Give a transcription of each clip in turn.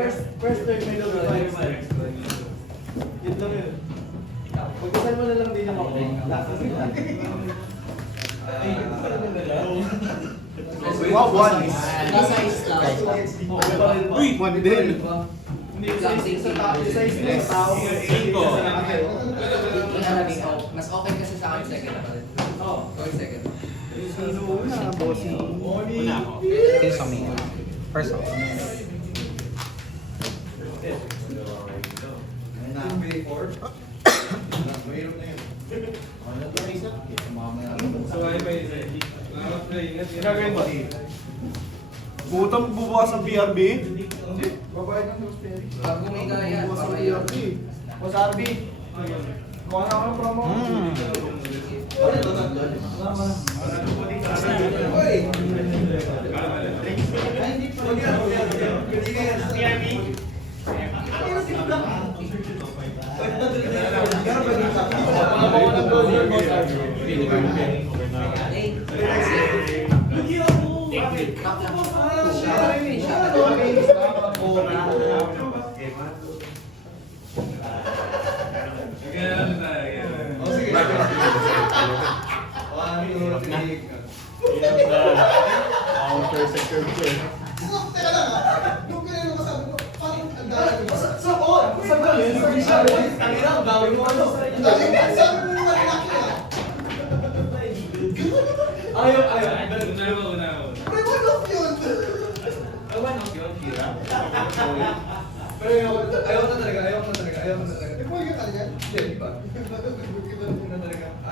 First turn may low five. Yun lang yun. Pagkasal mo na lang din yung ako. Wow, one is. Size lang. Uy, one din. Size din. Tao. Mas okay kasi sa akin second ako. Okay, second. Sino na, bossy? Una ako. Yung sa mga. First off. Butang bubukas ng PRB? Babayad ng Rosemary. Pag kumita yan, Bubukas ng papaya. PRB. Boss RB. Kuha na ako ng promo.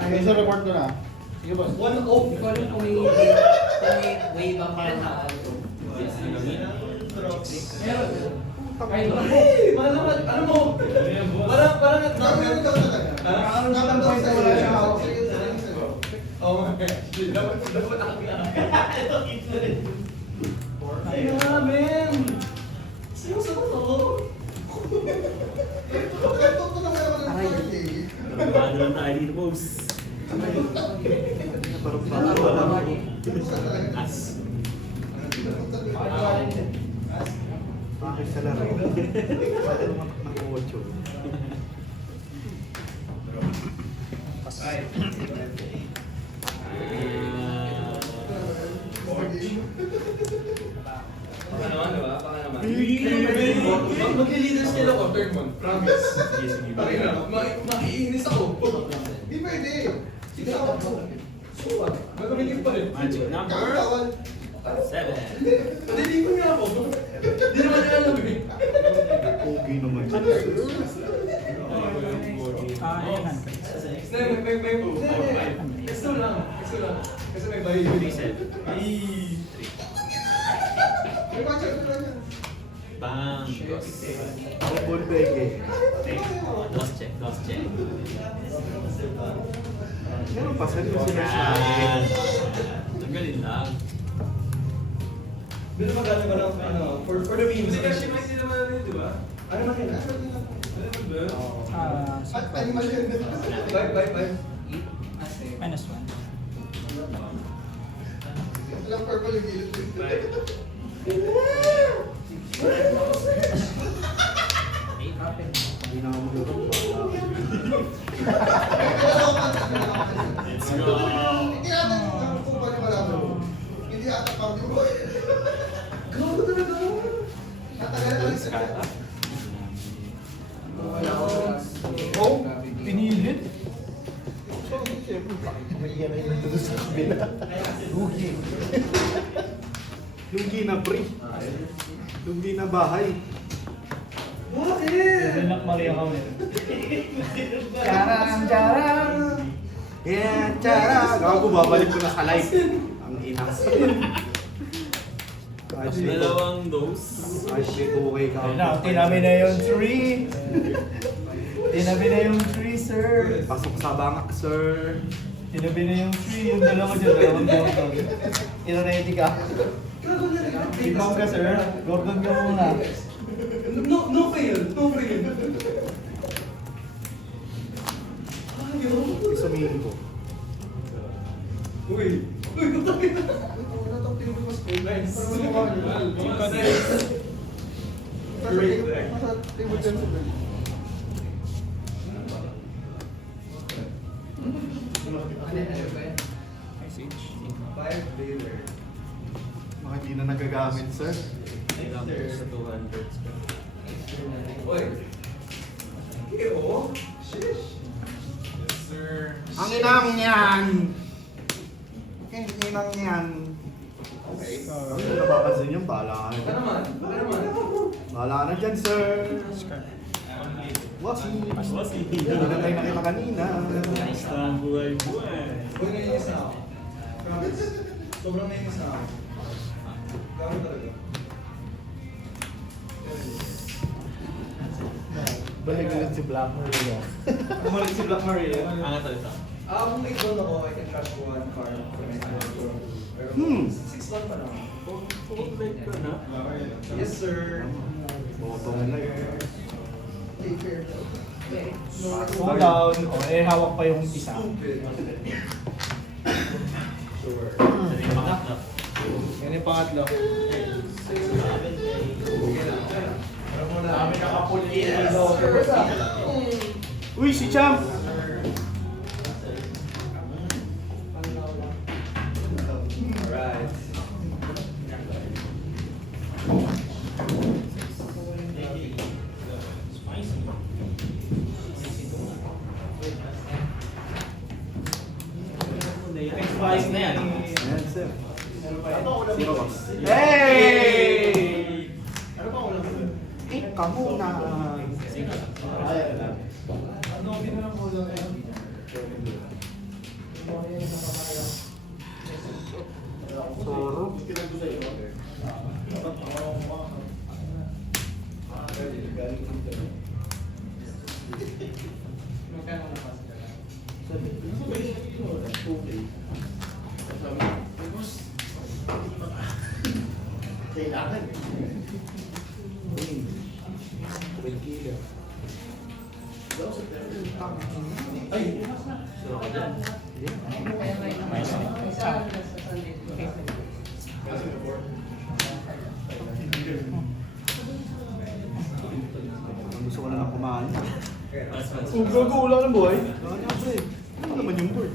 May isa report ko na. Sige boss. Hindi ko alam kung may way ba para na ano. Ano mo? Parang point na wala siya hawak. Oo nga. Dapat ako lang. Ay nga, men! Sino sa to? Ano lang tayo dito, boss? As. Bakit sa laro? Bakit naman ng 8? Mag-leaders kayo ako, third month. Promise. Parang na, maiinis ako. Di pwede. Sige ako. Suwa. Magamitin pa rin. Magic number 7. Paliling ko nga ako. Di naman nila alam eh. Pogi naman. Gusto lang. Kasi may bayo. Bang. Ako full beke. Dos check. Meron pa sa rin sila siya. Yan. Ang galing lang. Pero magkano ba lang, for the memes? Hindi kasi may sila man di ba? Ano man yun? Ano ba? At animal yun. Bye. Minus 1. Walang purple yung gilid. Hindi na ako magagawa. Let's go. Hindi natin kung paano malaman. Hindi ata parang di ba? Gago talaga. Natagal na lang sa Oh, pinilit. So, siyempre, may iyan na yun doon sa kabila. Lugi. Lugi na pre. Lugi na bahay. Bakit? Anak Maria Kaunit. Charang! Yeah, tara! Gago, babalik ko na sa live. Ang ina. Dalawang dose. Ay, shit, okay ka. Tinabi na yung 3. Tinabi na yung 3, sir. Pasok sa banga, sir. Tinabi na yung 3. Yung dalawa dyan, dalawang Gordon. Ino-ready ka. Ibang ka, sir. Gordon ka muna. No fail. Ayaw. Isumihin ko. Uy, kutangin na. Ano itong tinubos ko? Nice. Parang mukha nyo. Nasa table tennis ba? Mga hindi na nagagamit, sir. Sa 200s ka. Oy. Iyo. Shish. Yes, sir. Ang inang yan! Ang inang yan! Okay. Ano na napapansin yung bahala ka Baka na. naman. Baka naman. Bahala ka na dyan, sir! Wasi! Hindi na tayo nakita kanina. Basta ang buhay-buhay. Uy, nainis na ako. Promise. Sobrang nainis na ako. Gawin talaga. Balik ulit si Black Maria. Bumalik si Black Maria. Angat ulit ako. Kung may goal ako, I can trust one card for my hand. Pero 6-1 pa naman. Like ka na? Yes, sir. Botong na yun. Take care. Slow down. O, hawak pa yung isa. Stupid. Sure. Ano yung pangatlo? Yan yung pangatlo. Dami nakapuli. Yes, sir. Uy, si Champ! Alright. Spice na yan. Ayan, sir. Sino ba? Hey! Ika muna. Soro. Kailangan. Ay! Suro ka dyan. Gusto ko na lang kumain. Kung gago lang ng buhay. Ano naman yung board?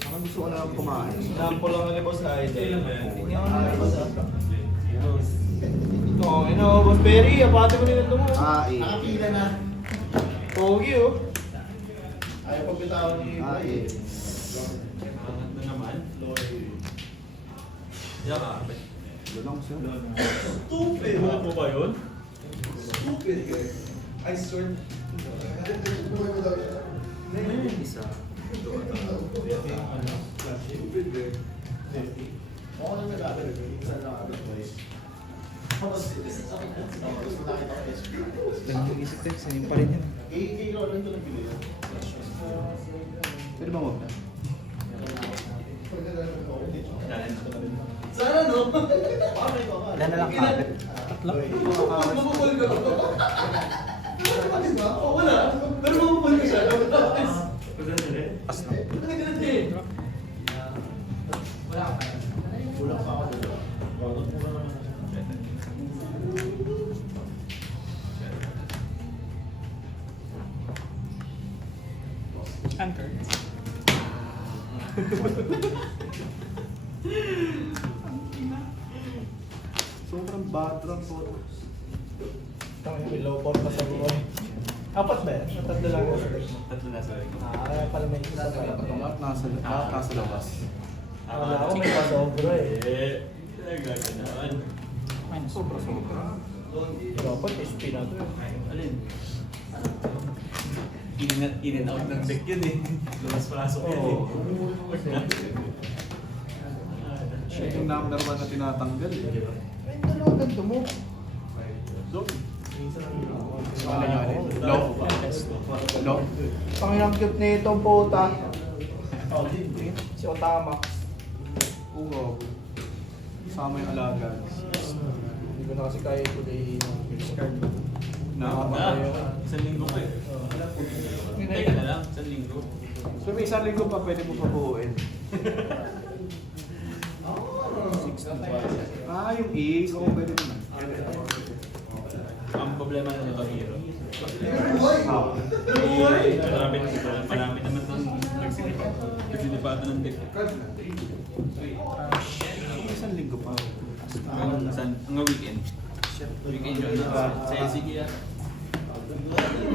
Parang gusto ko na lang kumain. Sample lang ni Boss Idol. Oo, Boss Perry, apate mo nila ito mo. Nakapila na. Pogi oh. Ayaw pa bitawan ni Angat na naman. Yan ka. Doon lang siya. Stupid. Buo po ba yun? Stupid. I swear. Isa. Stupid. Oo na nag-agad. Isa lang agad guys. Ganun yung isip ko, sa'yo pa rin yun. Kay Roland ito nagbili yan. Pwede ba wag na? Sana no? Yan na lang kapit. Mapapul ka ba? Diba? Oo, wala. Pero mapapul ka siya. Pas na. Kulang pa ako dito. Anchor. Sobrang bad run po. Tama yung low pop pa sa buhay. Apat ba yan? Tatlo lang ako. Tatlo na sa rin. Kaya pala may isa pa. Nasa labas. Wala ako may pasobra eh. Talaga ka naman. Sobra. Dapat SP na to. Alin? In and out ng deck yun eh. Lumas-pasok yun eh. Wag na. Siya yung number 1 na tinatanggal eh. Ay, dalawang ganito mo. Low. Low. Low. Panginang cute na itong puta. Si Otama. Oo. Sama yung alaga. Hindi ko na kasi kaya today ng discard. Isang linggo pa eh. Teka na lang, isang linggo. So may isang linggo pa pwede mo pabuuin. 65. Yung Is, oo, pwede naman. Ang problema na nito, hero. Ah. Marami naman doon nagsinipado ng deck. Isang linggo pa. Ang weekend. Weekend yun. Sa LCD yan.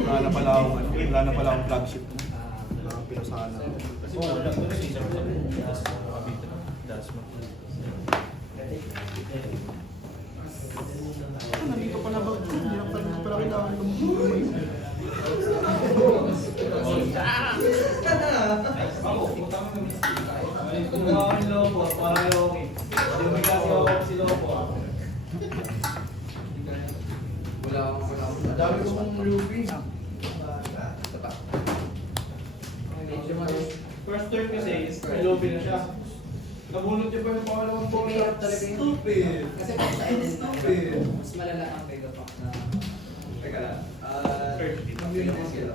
Wala na pala akong flagship na. Pinusahan na. Oo, wala ko na siya. Dasma. Nandito pala ba? Hindi lang pala kailangan Ang lobo, para okay. Hindi mo kasi ako si lobo. Wala akong. Dami kong Ruby. Ito pa. First turn kasi is lobo na siya. Nabunod niya pa yung pangalawang bola. Mahirap talaga yun. Stupid! Kasi kung sa edit, Stupid! mas malala ang mega pack na. Teka lang. Ang yun yung skill.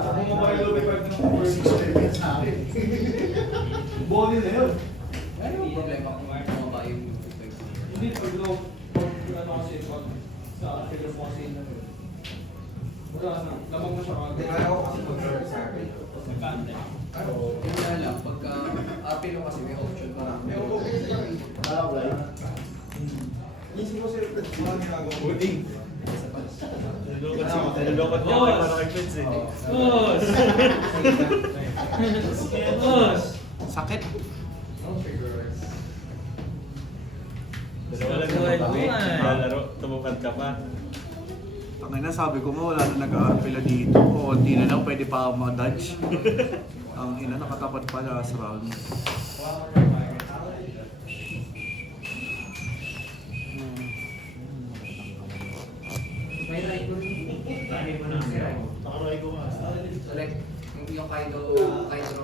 Kung mabay lobo yung part ng first turn. Body na yun. Ano yung problema kung bumaba yung Hindi, pag low, pag ano kasi, pag sa figure mo kasi na yun. Wala na, lamang mo siya kagad. Ayaw ko kasi mag-work sa akin. Yun nga lang, pagka apilo kasi may option pa. Minsan ko sir, mga ginagawa ko. Nalulokot niya kay para kay Pets eh. Sakit. Lalaro, tumupad ka pa. Ang ina, sabi ko mo, wala na nag-aapila dito. O, hindi na lang, pwede pa ako ma-dodge. Ang ina, nakatapat pa last round. May Raiko rin. Nakaray ko nga. So like, yung Kaido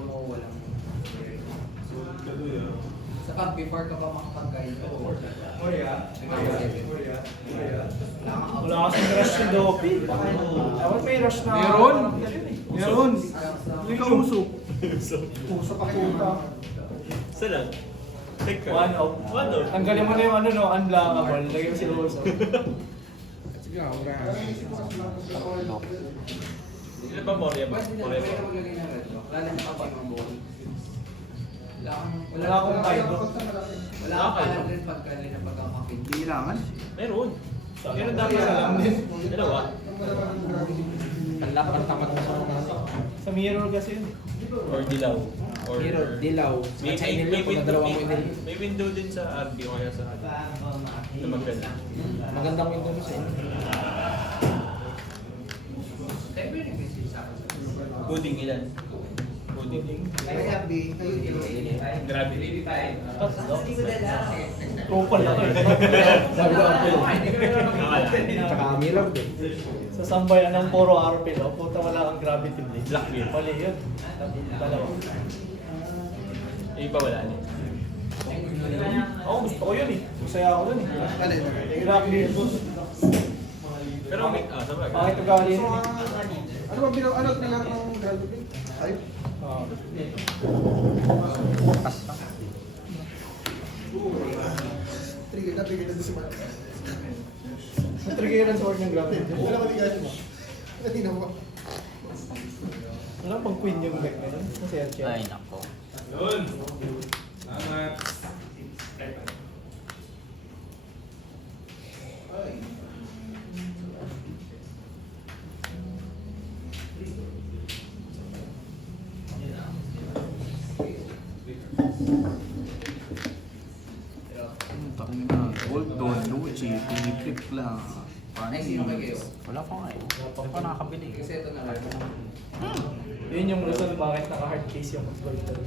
mo walang. Saka before ka pa makapag-Kaido. Wala kasing rush si Dopi. Dapat may rush na. Meron. Meron. Hindi ka usok. Puso ka puta. Saan lang? Take ka. One out. One out. Tanggalin mo na yung ano no, unblockable. Lagyan mo si Rosa. Ilan ba Moria ba? Pwede na Moria pwede ba? na maglagay ng red lock. Lalo na kapag ang ball. Wala akong Kaido. Wala kang palang rin pagkalin na pagkakapin. Hindi kailangan. Meron. Meron dapat sa alam din. Dalawa. Talak ang tamat mo sa Sa mirror kasi yun. Or dilaw. Or dilaw. May window din sa RB o kaya sa Tumagal. Magandang window mo sa inyo. Tayo ba yung message sa akin? Pudding ilan? Pudding. Gravity. Kupal lang eh. Sabi ko, Tsaka mirror din. Sa sambayan ng puro RP, no? Puta wala kang gravity blade. Black beard. Mali yun. Dalawa. Yung iba wala niya. Oo, gusto ko yun eh. Masaya ako dun eh. Black beard. Pero may, sabag. Bakit ugali yun eh? Ano ba ano nilang ng gravity? Type? Trigger na doon si Mark. Natriggeran sa word ng gravity. Wala ba tigasin mo? Hindi na mo. Wala pang queen yung deck na yun. Masaya siya. Ay, nako. Yun. Salamat. Takin na. Gold Don, Luchi, Pinipip lang. Ay, sino ba kayo? Wala pa nga eh. Wala pa nakakabili. Kasi ito na lang. Yun yung reason bakit naka-hard case yung gold Don.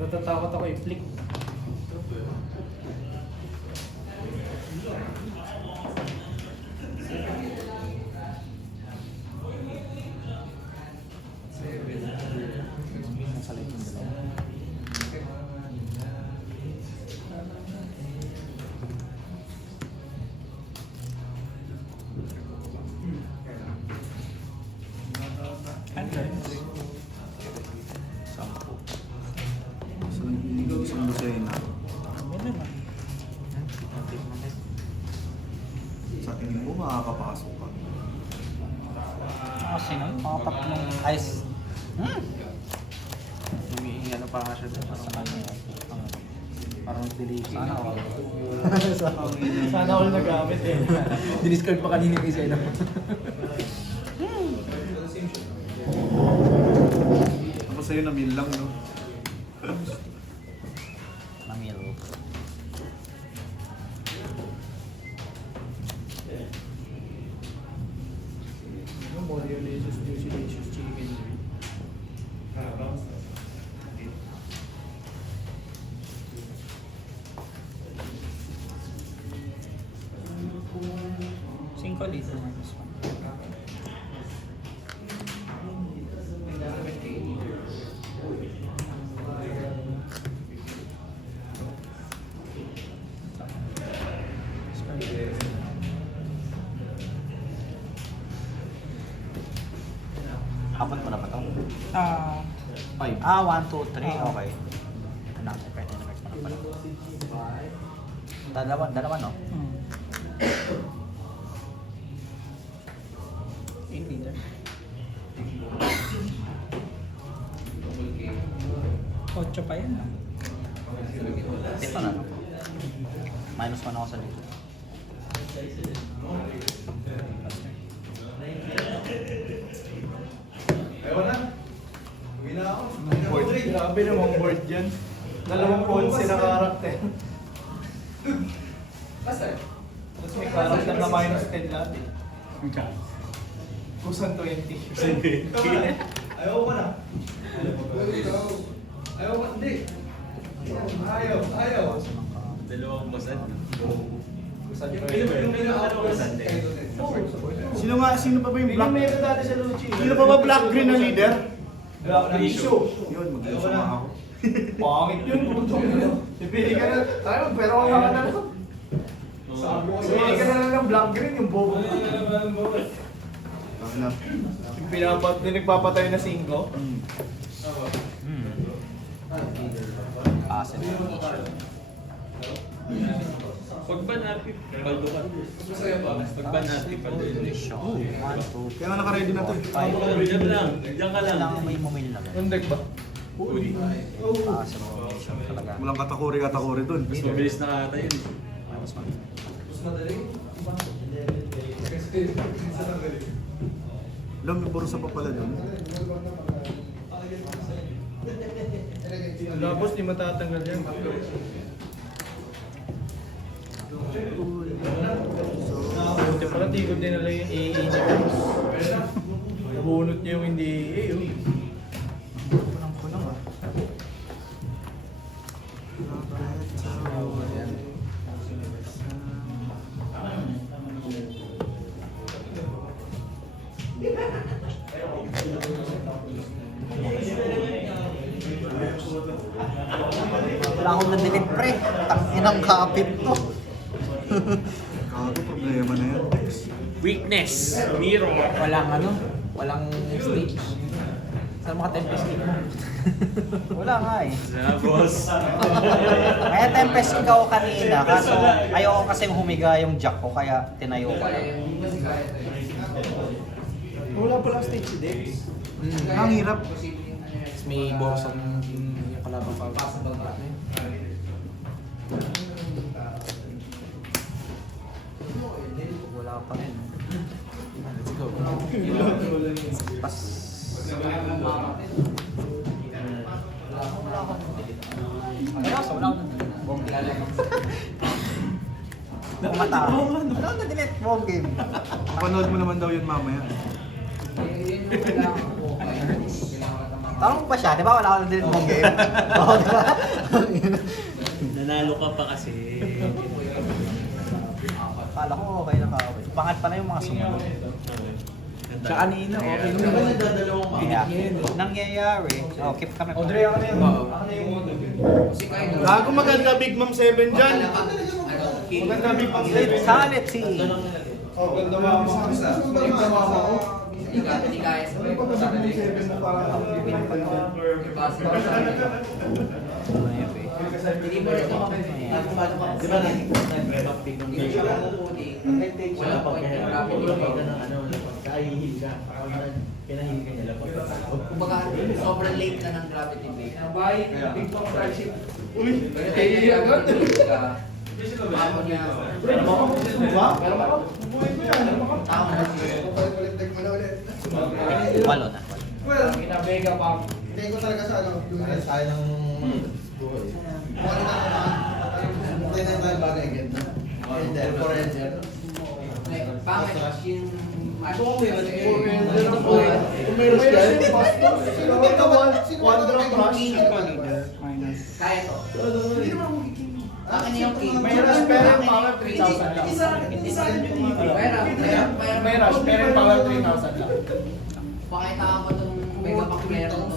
Natatakot ako i-flick. Sampo. Isang makakapasok ka. Kasi nang mga tatlong ice. Humihingi ano pa nga siya doon sa kanya. Parang delay. Sana all. Sana all nagamit eh. Diniscard pa kanina yung isa. Ako sa'yo na meal lang, no? Namilo. Yung Mario Delicious, Juicy Delicious Chicken. Cinco liters minus 1. Apat pa na ba ito? 5. 1, 2, 3. Okay. Anak, pwede na pa na pala. Dalawa no? 8 liter. 8 pa yan. Ito na no? Minus 1 ako sa liter. Ayaw na. Uwi na ako. Board. Grabe namang board yan. Dalawang ponce na karakter. Basta. Tapos may karakter na minus 10 lahat eh. Kusan 20. Ayaw ko na. Ayaw ko, hindi. Ayaw. Dalawang masad. Kusan Yung 20. Sino pa ba yung Hindi black? meron dati sa Luchi. Sino pa ba black green na leader? Black na issue. Yun, mag-isama ako. Pangit yun. Pipili ka na. Tayo, pero ako nga na lang. Pipili ka na lang ng black green, yung bobo. Ano? Yung nagpapatay na 5. Positive. Pag banati, paldo ka. Pag banati, paldo yun. 1, 2, Kaya nga naka-ready na to. 5. Diyan lang. Diyan ka lang. Kailangan may mumil na Yung deck ba? Uy. Positive talaga. Walang katakuri dun. Mas mabilis na kata yun. Minus 1. Mas madali. Kasi sa madali. Alam, may bursa pa pala dun. Tapos di matatanggal yan. Buti pala tigod din nila yung AA niya. Nabunot niya yung hindi AA. Kulang ah. Wala akong na-delete pre. Tanginang kapit to. Kago, problema na yan. Weakness. Mirror. Walang stage. Saan mga Tempest kick mo? Wala nga eh. Boss. Kaya Tempest kick ako kanina, kaso ayoko kasi humiga yung jack ko, kaya tinayo ko lang. Wala palang stage si Dex. Ang hirap. Tapos may borson yung kalaban pa. Wala pa rin. Let's go. Pas. Wala akong Bumata. Wala akong na-delete. Wrong game. Panood mo naman daw yun mamaya. Tanong pa siya, di ba? Wala akong na-delete wrong game. Oo, di ba? Nanalo ka pa kasi. Akala ko okay lang ako. Pangat pa na yung mga sumunod. Sa kanina, okay. Kaya, nangyayari. Oh, keep kami. Audrey, ako na yun. Ako na yung Gago, maganda Big Mom 7 dyan. Maganda big pang 7. Salit si. Oh, ganda mama ko. Ganda mama ko. Hindi kaya sa Ano pa ba big 7 na parang basketball sa akin. Ano yun, eh? Hindi mo rin kami. Di ba nag-rev pick ng Hindi siya puputi. Nag-take siya Walang pag point yung kaya rapid ulo debate. ka ng ano, kahihil ka. Pinahil ka nila pag Kumbaga, sobrang late na ng gravity debate. Bye, big talk friendship. Pero tayo na gravity debate ka, tao niya, Pero makapusin mo ba? Pero makapusin mo yan. tao na siya. Palit-palit mo na ulit. Walo na. Well, kinabega pa. Hindi ko talaga sa ano. Parang tayo ng buhay. Hindi na tayo bagay again. Forever. Pangit yung match. Kung meron siya, Sino ba ito? one drop rush. Kaya to. Hindi naman mo kiking. Akin yung king. May rush pero yung power 3,000 lang. Hindi sa akin yung May rush pero yung power 3,000 lang. Pakita ko itong mega pack meron.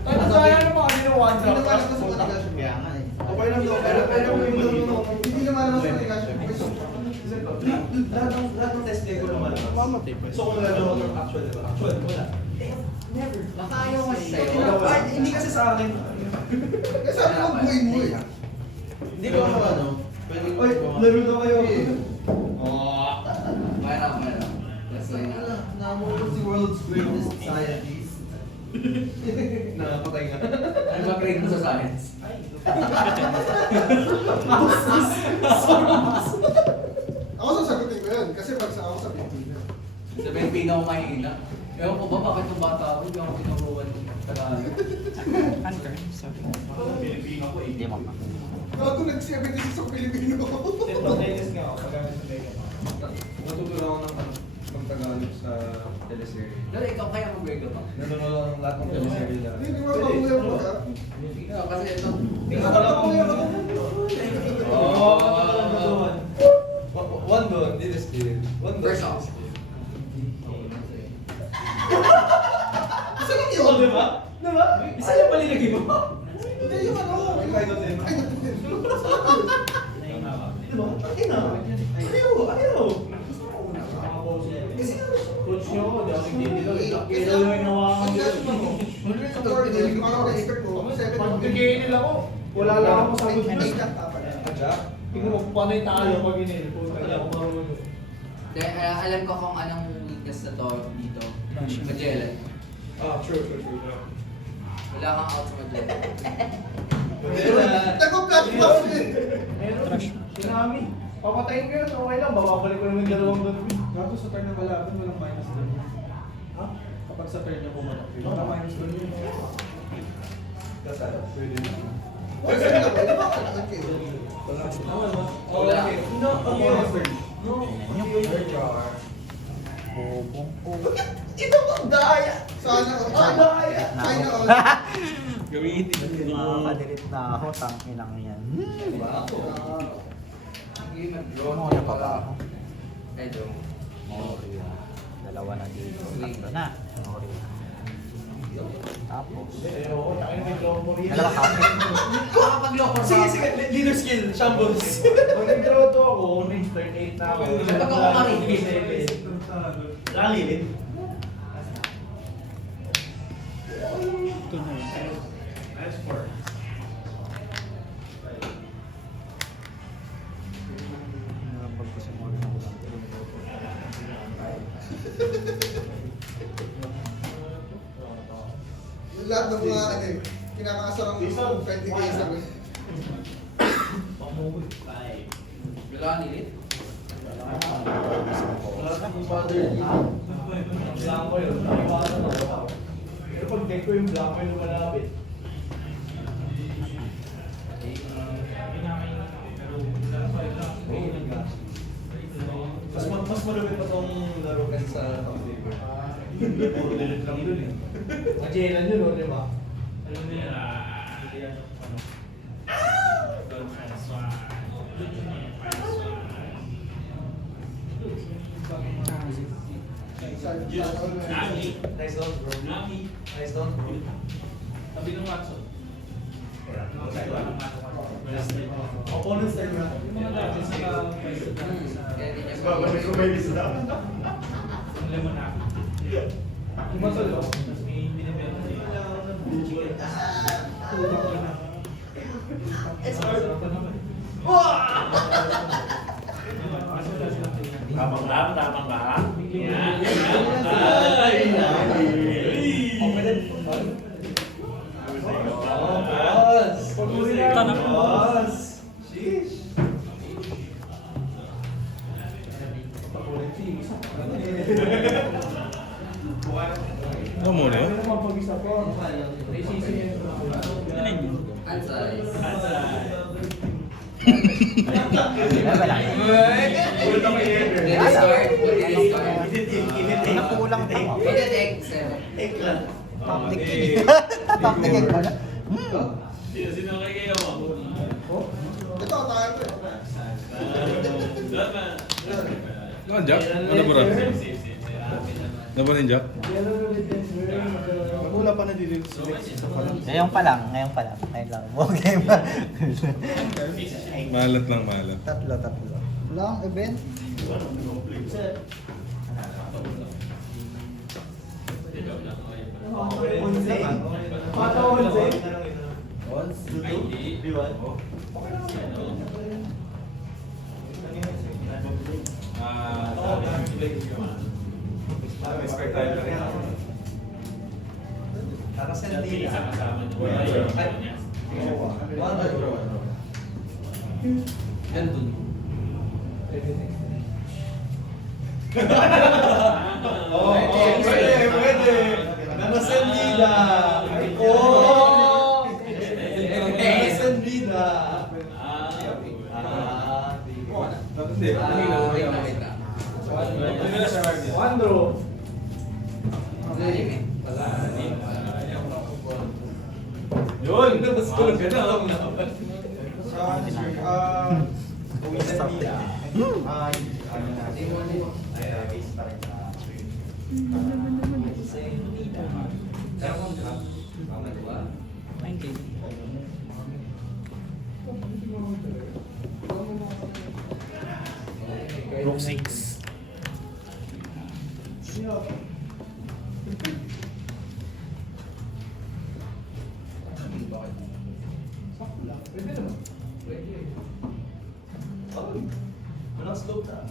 Ano kaya naman kami ng one drop Hindi naman rush? ako sa negosyo. Kaya nga eh. Okay lang daw. Pero hindi naman ako sa negosyo. Lahat ng test ko naman. So kung ano actual, wala. Baka ayaw kasi sa'yo. Hindi kasi sa akin. Kasi sabi ko buhay mo eh. Hindi ko ano. Oy, laro na kayo. Mayroon. That's like, Namulog si world's greatest scientist. Nakapatay nga. ano ba grade mo sa science? Ako sasagutin ko yan. Kasi pag sa ako sa Pilipinas. Sa Pilipino ako mahina. Ewan ko ba bakit yung bata ako, hindi ako tinuruan ng Tagalog. Pilipino ko eh. Hindi mo pa. Ako nag-76 sa Pilipino. Tennis nga ako, magamit sa Vega. Natutunan ako ng pag-Tagalog sa teleserye. Pero ikaw kaya mag-grade ka pa? Nanonood ako ng lahat ng teleserye na. Hindi mo mabuhay mo ka. Ikaw, kasi ito. Hindi ko pala mabuhay mo. One doon, di this kid. One doon. First off. Isa lang yun. Diba? Diba? Isa yung palinagay mo. Hindi yung ano. May kayo din. Ay, natin. Diba? Akin na. Ayaw. Kasi Coach nyo ako, di ako nagdidilo. Kailan lang yung nawakan nyo. Pag nag-gain nila ako, wala lang ako sa good news. Tingnan mo kung paano yung talo pag inil. Kaya ako marunong. Alam ko kung anong weakness na to dito. Magellan. True. Wala kang out sa Magellan. Nag-platform eh. Tsunami. Papatayin ko yun, okay lang. Bababalik ko naman yung dalawang ganun. Gago sa turn ng kalaban, walang minus doon. Ha? Kapag sa turn niya pumatak, Wala minus doon. Kasi pwede na. Wala. Ito bang daya? Sana ako. Daya. Sana ako. Makakadirit na ako, tangkinang yan. Hindi nag-draw. Ano na pa ba ako? Ay, Jong. Moria. Dalawa na dito. Tatlo na. Moria. Tapos. Dalawa kapit. Nakapag-locker ba? Sige, leader skill, shambles. Pag nag-draw to ako, turn 8 na ako. Kapag ako maringgit. Rally rin. Lahat ng mga ano eh, kinakasarang 20 days ako. Wala nilit. Blanco yun. Nakibasan ako. Pero pag deck ko yung blanco yung malapit. Mas marami pa tong laro kasi sa computer. Puro delete lang dun eh. Magellan yun, di ba? Alam mo yan, ano? Don't transfer. Lucky. Nice down, bro. Lucky. Nice down, bro. Sabi ng Watson. Opponent's time na. Yung mga dati sa Kaya di niya Babalik ko may isa. lemon apple. Kumasal ako. Tapos may binibenta niya. Tamang ka, tamang ka. Yan. Ano mo na yun? Wala. Nakulang pa ako. Public egg. Public egg pala. Sino kayo mo? Ito, tayo ko eh. Ano, Jack? Ano ba rin? Ano ba rin, Jack? Wala pa na-select sa pala. Ngayon pa lang. Ngayon lang. Okay ba? Malat lang, malat. Tatlo. Wala ang event. Yan dun. Pwede. Nanasendida. Oh! Nanasendida. One draw. Yun! Mas tulog ka na. Rook 6. Pwede naman. Walang slope na.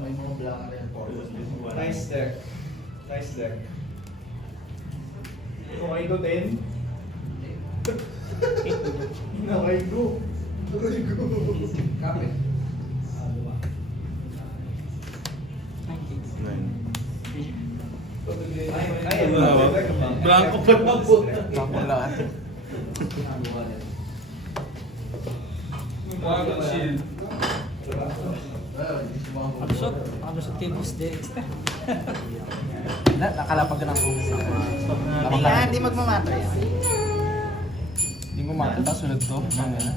May mga black rin. Nice deck. Nice deck. Okay to 10? Okay go. Kapit. 9. Blanco pa. Bako lahat. Absot tables Dexter. Nakalapag ka ng puso. Hindi magmamatter yan. Hindi mo makita, sunod to.